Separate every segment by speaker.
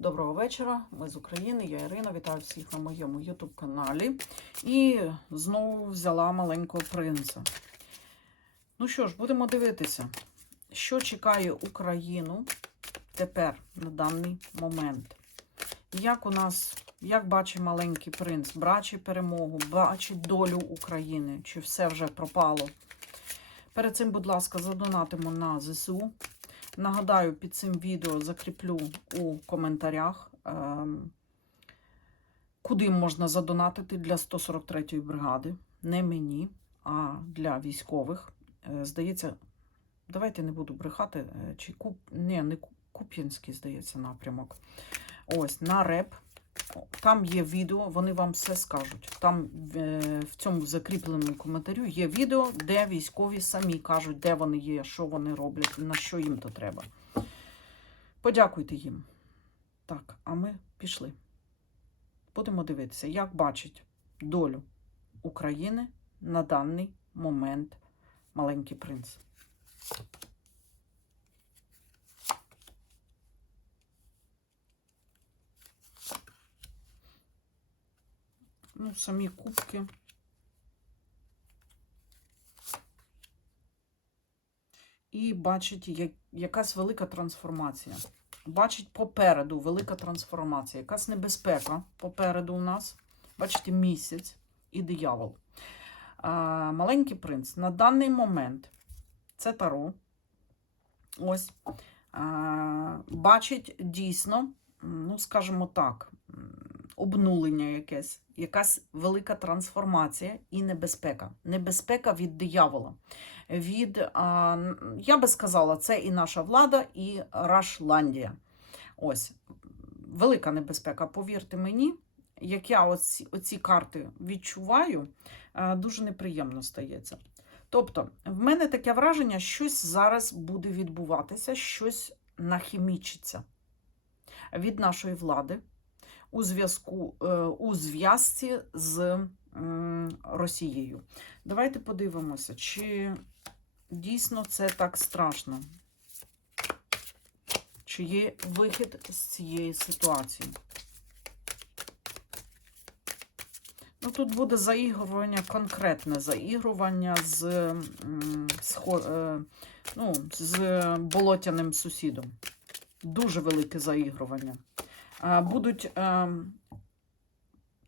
Speaker 1: Доброго вечора, ми з України, я Ірина. Вітаю всіх на моєму YouTube каналі. І знову взяла маленького принца. Ну що ж, будемо дивитися, що чекає Україну тепер, на даний момент. Як у нас, як бачить маленький принц, бачить перемогу, бачить долю України, чи все вже пропало. Перед цим, будь ласка, задонатимо на ЗСУ. Нагадаю, під цим відео закріплю у коментарях, ем, куди можна задонатити для 143-ї бригади. Не мені, а для військових. Е, Здається, давайте не буду брехати, е, чи Куп... Ні, не Куп'янський, здається, напрямок. Ось, на реп. Там є відео, вони вам все скажуть. Там е, в цьому закріпленому коментарю є відео, де військові самі кажуть, де вони є, що вони роблять, на що їм то треба. Подякуйте їм. Так, а ми пішли. Будемо дивитися, як бачить долю України на даний момент маленький принц. Ну, самі кубки. І бачить як, якась велика трансформація. Бачить попереду велика трансформація, якась небезпека попереду у нас. Бачите, місяць і диявол. А, маленький принц на даний момент це таро. Ось. А, бачить дійсно, ну, скажімо так, обнулення якесь, якась велика трансформація і небезпека. Небезпека від диявола. Від, а, я би сказала, це і наша влада, і Рашландія. Ось, велика небезпека, повірте мені. Як я оці, оці карти відчуваю, а, дуже неприємно стається. Тобто, в мене таке враження, щось зараз буде відбуватися, щось нахімічиться від нашої влади у зв'язку е, у зв'язці з Росією. Давайте подивимося, чи дійсно це так страшно. Чи є вихід з цієї ситуації? Ну, тут буде заігрування, конкретне заігрування з, е, ну, з болотяним сусідом. Дуже велике заігрування. Е, Будуть е,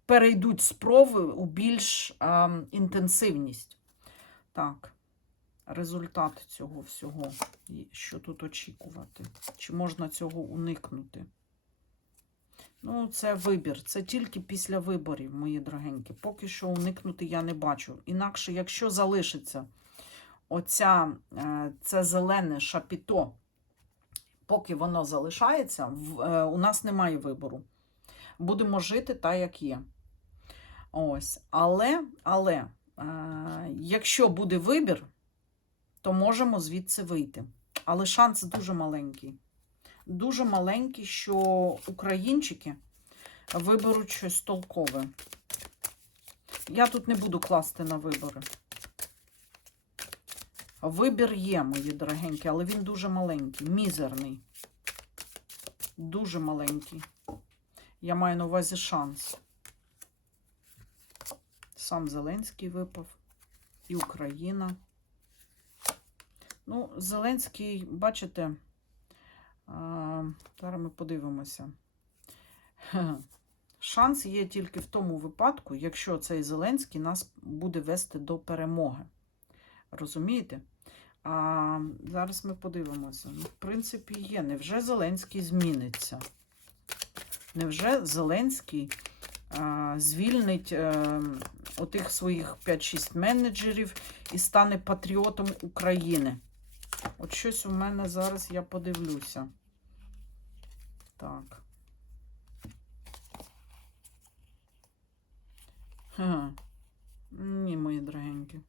Speaker 1: перейдуть спроби у більш е, інтенсивність. Так, результат цього всього. Що тут очікувати? Чи можна цього уникнути? Ну, це вибір. Це тільки після виборів, мої дорогенькі. Поки що уникнути я не бачу. Інакше, якщо залишиться оця, це зелене шапіто, поки воно залишається, е, у нас немає вибору. Будемо жити так, як є. Ось. Але, але е, якщо буде вибір, то можемо звідси вийти. Але шанс дуже маленький. Дуже маленький, що українчики виберуть щось толкове. Я тут не буду класти на вибори. Вибір є, мої дорогенькі, але він дуже маленький, мізерний. Дуже маленький. Я маю на увазі шанс. Сам Зеленський випав. І Україна. Ну, Зеленський, бачите, зараз ми подивимося. Шанс є тільки в тому випадку, якщо цей Зеленський нас буде вести до перемоги. Розумієте? А зараз ми подивимося. Ну, в принципі, є. Невже Зеленський зміниться? Невже Зеленський а, звільнить е, отих своїх 5-6 менеджерів і стане патріотом України? От щось у мене зараз я подивлюся. Так. Ха. Ні, мої дорогенькі.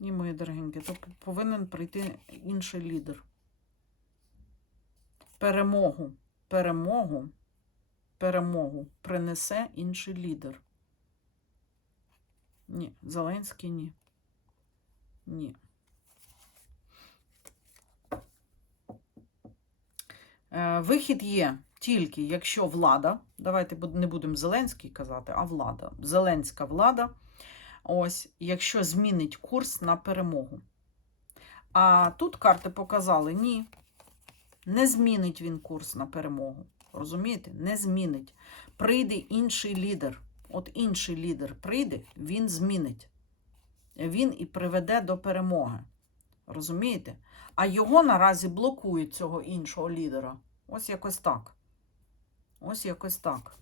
Speaker 1: Ні, мої дорогенькі, то повинен прийти інший лідер. Перемогу, перемогу, перемогу принесе інший лідер. Ні, Зеленський ні. Ні. Е, Вихід є. тільки якщо влада, давайте не будемо Зеленський казати, а влада, Зеленська влада, ось, якщо змінить курс на перемогу. А тут карти показали, ні, не змінить він курс на перемогу. Розумієте? Не змінить. Прийде інший лідер. От інший лідер прийде, він змінить. Він і приведе до перемоги. Розумієте? А його наразі блокують цього іншого лідера. Ось якось так. Ось якось так.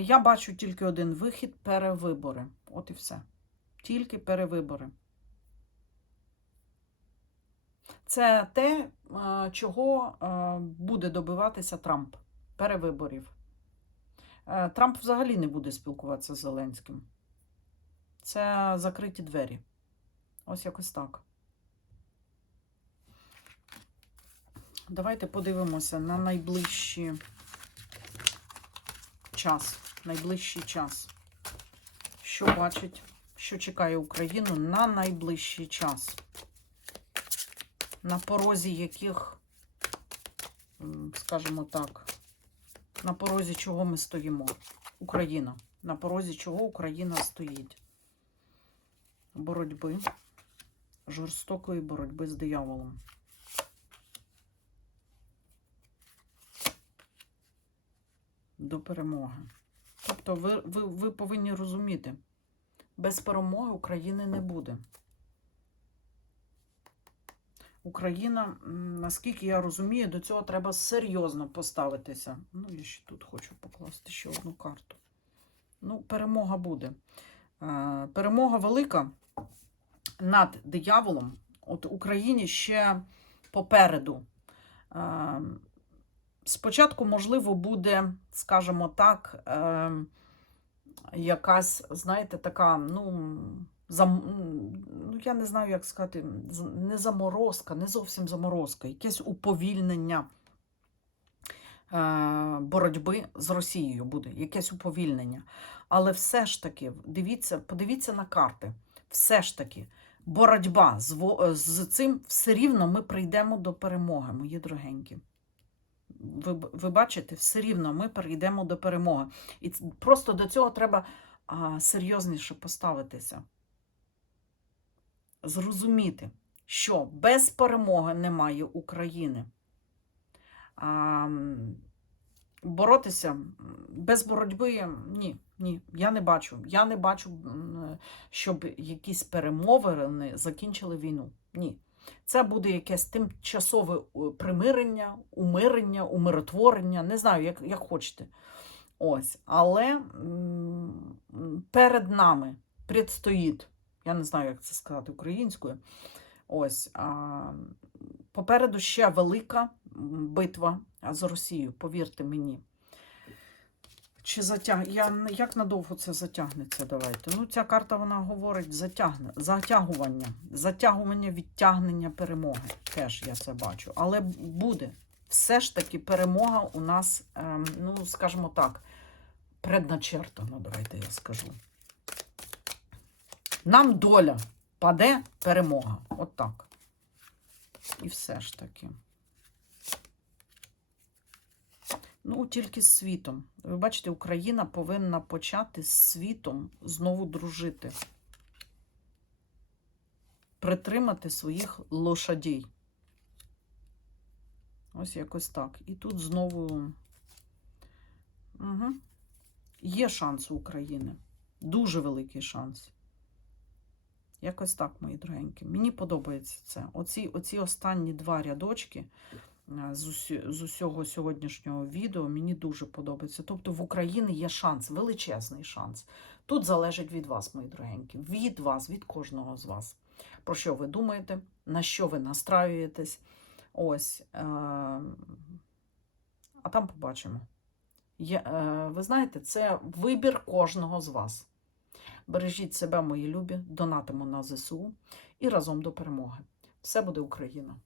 Speaker 1: Я бачу тільки один вихід перевибори. От і все. Тільки перевибори. Це те, е, чого е, буде добиватися Трамп. Перевиборів. Е, Трамп взагалі не буде спілкуватися з Зеленським. Це закриті двері. Ось якось так. Давайте подивимося на найближчий час. Найближчий час. Що бачить, що чекає Україну на найближчий час. На порозі яких, скажімо так, на порозі чого ми стоїмо? Україна. На порозі чого Україна стоїть? Боротьби, жорстокої боротьби з дияволом. До перемоги. Тобто ви, ви, ви повинні розуміти, без перемоги України не буде. Україна, наскільки я розумію, до цього треба серйозно поставитися. Ну, я ще тут хочу покласти ще одну карту. Ну, перемога буде. Е, Перемога велика над дияволом. От Україні ще попереду. Спочатку, можливо, буде, скажімо так, е, якась, знаєте, така, ну, зам... ну, я не знаю, як сказати, не заморозка, не зовсім заморозка, якесь уповільнення е, боротьби з Росією буде, якесь уповільнення. Але все ж таки, дивіться, подивіться на карти, все ж таки, боротьба з, з цим все рівно ми прийдемо до перемоги, мої дорогенькі. Ви, ви бачите, все рівно ми перейдемо до перемоги. І просто до цього треба а, серйозніше поставитися. Зрозуміти, що без перемоги немає України. А, боротися без боротьби ні, ні, я не бачу. Я не бачу, щоб якісь перемовини закінчили війну. Ні. Це буде якесь тимчасове е, примирення, умирення, умиротворення, не знаю, як, як хочете. Ось. Але перед нами предстоїть, я не знаю, як це сказати українською. Ось. А, попереду ще велика битва з Росією, повірте мені. Чи затяг... Я... Як надовго це затягнеться? Давайте. Ну, ця карта вона говорить затягне... затягування. Затягування, відтягнення перемоги. Теж я це бачу. Але буде. Все ж таки перемога у нас, ем, ну, скажімо так, предначертана, давайте я скажу. Нам доля паде перемога. От так. І все ж таки. Ну, тільки з світом. Ви бачите, Україна повинна почати з світом знову дружити. Притримати своїх лошадей. Ось якось так. І тут знову угу. є шанс у України. Дуже великий шанс. Якось так, мої дорогенькі. Мені подобається це. Оці, оці останні два рядочки з, усі, з усього сьогоднішнього відео мені дуже подобається. Тобто в Україні є шанс, величезний шанс. Тут залежить від вас, мої дорогенькі, від вас, від кожного з вас. Про що ви думаєте, на що ви настраюєтесь. Ось. Е- а там побачимо. Є, е- ви знаєте, це вибір кожного з вас. Бережіть себе, мої любі, донатимо на ЗСУ і разом до перемоги. Все буде Україна!